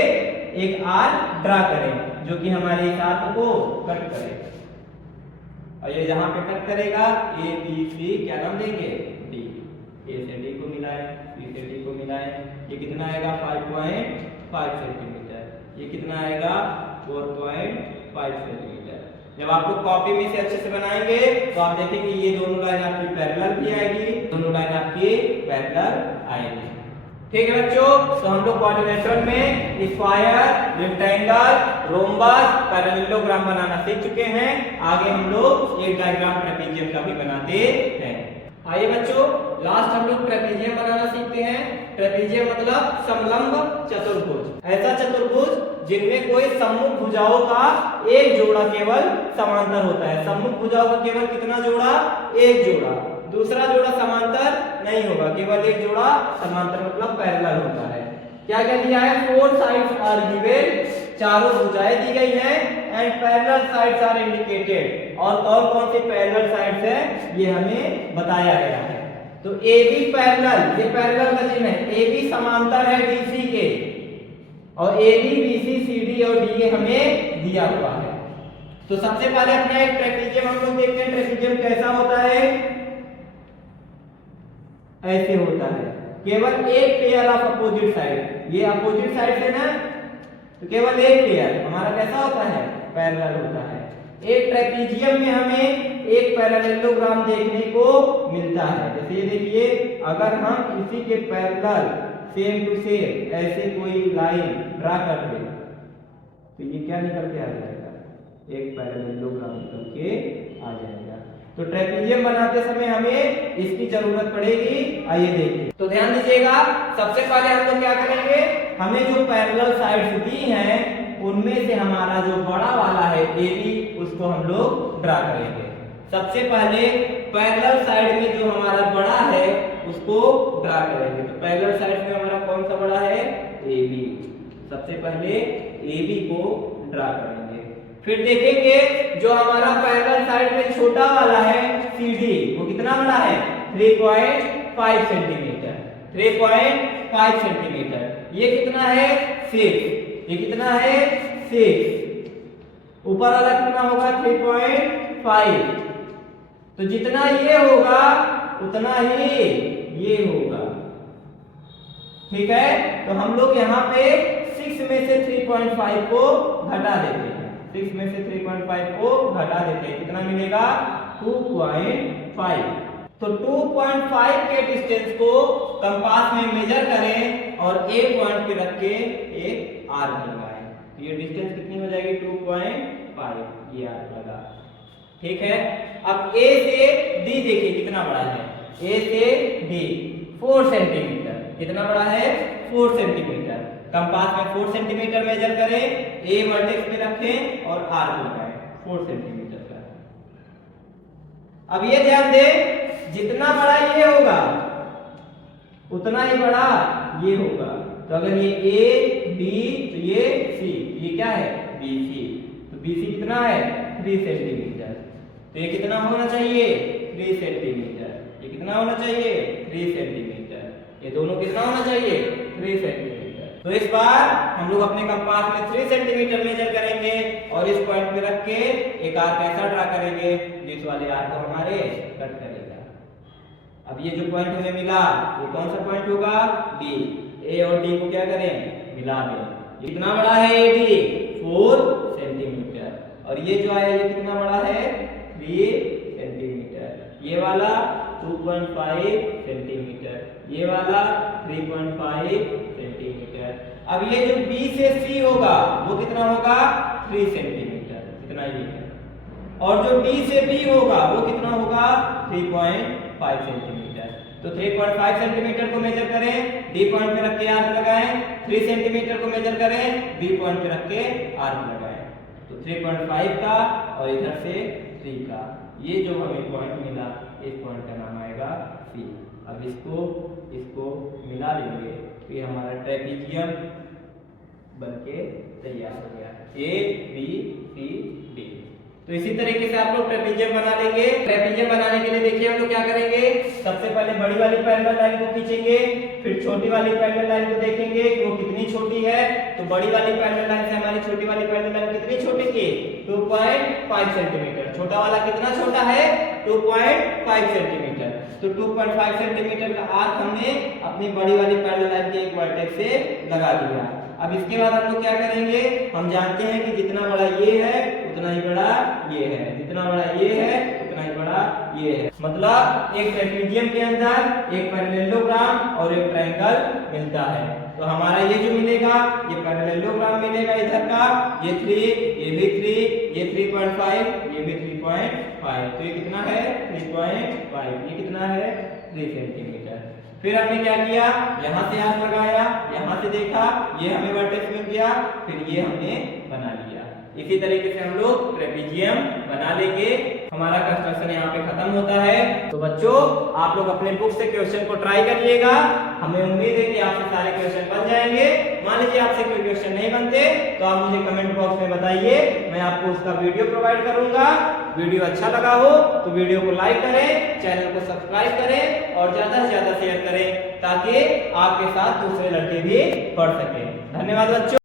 एक आर्क ड्रा करें जो कि हमारे इस आर्क को कट करे। और ये जहां पे कट करेगा A B C क्या नाम देंगे D। A से D को मिलाएं, C से D को मिलाएं, ये कितना आएगा 5.5 सेंटीमीटर, ये कितना आएगा 4.5 सेंटीमीटर। जब आप लोग कॉपी में से अच्छे से बनाएंगे तो आप देखेंगे ये दोनों लाइन आपकी पैरेलल भी आएगी, दोनों लाइन आपकी पैरेलल आएगी। ठीक है बच्चों, तो हम लोग कोऑर्डिनेशन में स्क्वायर, रेक्टेंगल, रोम्बस, पैरेललोग्राम बनाना सीख चुके हैं। आगे हम लोग एक डायग्राम ट्रेपेजियम का भी बनाते हैं। आइए बच्चों, लास्ट हम लोग ट्रेपेजियम बनाना सीखते हैं। ट्रेपेजियम मतलब समलंब चतुर्भुज, ऐसा चतुर्भुज जिनमें कोई सम्मुख भुजाओं का एक जोड़ा केवल समांतर होता है। सम्मुख भुजाओं का केवल कितना जोड़ा? एक जोड़ा। दूसरा जोड़ा समांतर नहीं होगा, केवल एक जोड़ा समांतर मतलब पैरेलल होता है। क्या क्या दिया है? फोर साइड्स आर गिवन, चारों भुजाएं दी गई हैं, and parallel sides are indicated, और कौन कौन सी पैरेलल साइड्स है ये हमें बताया गया है। तो AB पैरेलल, ये पैरेलल का चिन्ह है, AB समांतर है DC के, और AB BC CD और DA हमें दिया हुआ है। तो सबसे पहले अपना एक ट्रेपेजियम हम लोग देखते हैं। ट्रेपेजियम कैसा होता है? ऐसे होता है, केवल एक पेयर ऑफ अपोजिट साइड। ये अपोजिट साइड है ना, तो केवल एक पेयर हमारा कैसा होता है? पैरेलल होता है। एक ट्रेपेजियम में हमें एक पैरेललोग्राम देखने को मिलता है। जैसे ये देखिए, अगर हम इसी के पैरेलल सेम टू सेम ऐसे कोई लाइन ड्रा कर दे तो ये क्या निकल के आ जाएगा? एक पैरेललोग्राम निकल के आ जाएगा। तो ट्रेपेजियम बनाते समय हमें इसकी जरूरत पड़ेगी। आइए देखिए, तो ध्यान दीजिएगा, सबसे पहले हम लोग क्या करेंगे? हमें जो पैरेलल साइड्स दी हैं उनमें से हमारा जो बड़ा वाला है AB, उसको हम लोग ड्रा करेंगे। सबसे पहले पैरेलल साइड में जो हमारा बड़ा है उसको ड्रा करेंगे। तो पैरेलल साइड में हमारा कौन सा बड़ा है? AB। सबसे पहले AB को ड्रा करेंगे। फिर देखेंगे जो हमारा पैरेलल साइड में छोटा वाला है CD, वो कितना बड़ा है? 3.5 सेंटीमीटर। 3.5 सेंटीमीटर। ये कितना है? 6। ये कितना है? 6। ऊपर वाला कितना होगा? 3.5। तो जितना ये होगा उतना ही ये होगा। ठीक है, तो हम लोग यहाँ पे 6 में से 3.5 को घटा देते हैं। 6 में से 3.5 को घटा देते हैं, कितना मिलेगा? 2.5। तो 2.5 के डिस्टेंस को कंपास में मेजर करें और A पॉइंट पे रख के एक आर्क लगाएं। तो ये डिस्टेंस कितनी हो जाएगी? 2.5। ये आर्क लगा। ठीक है, अब A से D देखिए कितना बड़ा है। A से D 4 सेंटीमीटर। कितना बड़ा है? 4 सेंटीमीटर। कंपास में 4 सेंटीमीटर मेजर करें, A वर्टेक्स पे रखें और आर्क लगाएं 4 सेंटीमीटर का। अब ये ध्यान दें, जितना बड़ा ये होगा उतना ही बड़ा ये होगा। तो अगर ये A B तो ये C, ये क्या है? BC। तो BC कितना है? 3 सेंटीमीटर। तो ये कितना होना चाहिए? 3 सेंटीमीटर। ये कितना होना चाहिए? 3 सेंटीमीटर। ये दोनों कितना होना चाहिए? 3 सेंटीमीटर। तो इस बार हम लोग अपने कंपास में 3 सेंटीमीटर मेजर करेंगे और इस पॉइंट पे रख के एक आर्क ऐसा ड्रा करेंगे जिस वाले आर्क को हमारे कट करेगा। अब ये जो पॉइंट हमें मिला वो कौन सा पॉइंट होगा? D। A और D को क्या करें? मिला दें। कितना बड़ा है AD? 4 सेंटीमीटर। और ये जो आया ये कितना बड़ा है? 3 सेंटीमीटर। ये वाला 2.5 सेंटीमीटर। ये वाला 3.5 सेंटीमीटर। अब ये जो B से C होगा वो कितना होगा? 3 सेंटीमीटर। कितना ये है। और जो D से B होगा वो कितना होगा? 3.5 सेंटीमीटर। तो 3.5 सेंटीमीटर को मेजर करें, D पॉइंट पे रख के आर्क लगाएं। 3 सेंटीमीटर को मेजर करें, B पॉइंट पे रख के आर्क लगाएं। तो 3.5 का और इधर से 3 का, ये जो हमें पॉइंट मिला इस पॉइंट का नाम आएगा C। अब इसको मिला लेंगे, फिर हमारा ट्रेपेजियम बनके तैयार हो गया, A B C D। तो इसी तरीके से आप लोग ट्रेपेजियम बना लेंगे। ट्रेपेजियम बनाने के लिए देखिए हम लोग क्या करेंगे, सबसे पहले बड़ी वाली पैरेलल लाइन को खींचेंगे, फिर छोटी वाली पैरेलल लाइन को देखेंगे कि वो कितनी छोटी है। तो बड़ी वाली पैरेलल लाइन से हमारी छोटी वाली पैरेलल लाइन कितनी छोटी थी? 2.5 सेंटीमीटर। छोटा वाला कितना छोटा है? 2.5 सेंटीमीटर। तो 2.5 सेंटीमीटर का आर्क हमने अपनी बड़ी वाली पैरेलल लाइन के एक वर्टेक्स से लगा दिया। अब इसके बाद हम लोग क्या करेंगे, हम जानते हैं कि जितना बड़ा ये है उतना ही बड़ा ये है, जितना बड़ा ये है उतना ही बड़ा ये है। मतलब एक ट्रेपेजियम के अंदर एक पैरेललोग्राम और एक ट्रायंगल मिलता है। तो हमारा ये जो मिलेगा ये पैरेललोग्राम मिलेगा इधर का, ये 3, ये भी 3, ये 3.5, ये भी 3.5। तो ये कितना है? 3.5। ये कितना है? 3 सेंटीमीटर। फिर हमने क्या किया, यहाँ से आर्क लगाया, यहाँ से देखा, ये हमें वर्टेक्स मिल गया, फिर ये हमने बना लिया। इसी तरीके से हम लोग ट्रेपेजियम बना लेंगे। हमारा कंस्ट्रक्शन यहाँ पे खत्म होता है। तो बच्चों आप लोग अपने बुक से क्वेश्चन को ट्राई करिएगा। हमें उम्मीद है कि आपसे सारे क्वेश्चन बन जाएंगे। मान लीजिए आपसे कोई क्वेश्चन नहीं बनते तो आप मुझे कमेंट बॉक्स में बताइए, मैं आपको उसका वीडियो प्रोवाइड करूंगा। वीडियो अच्छा लगा हो तो वीडियो को लाइक करें, चैनल को सब्सक्राइब करें और ज्यादा से ज्यादा शेयर करें ताकि आपके साथ दूसरे लड़के भी पढ़ सके। धन्यवाद बच्चों।